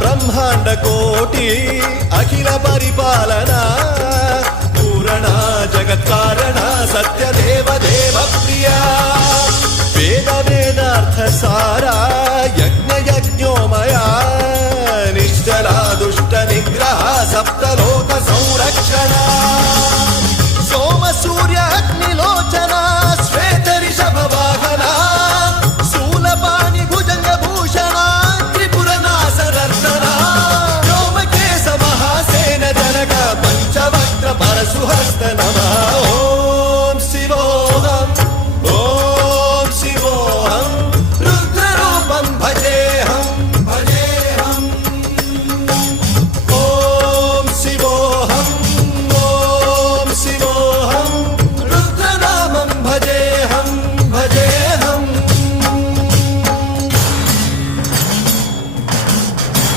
బ్రహ్మాండ కోటి అఖిల పరిపాలన పూరణ జగత్కారణ సత్యదేవ దేవ ప్రియ వేద వేదార్థ సారా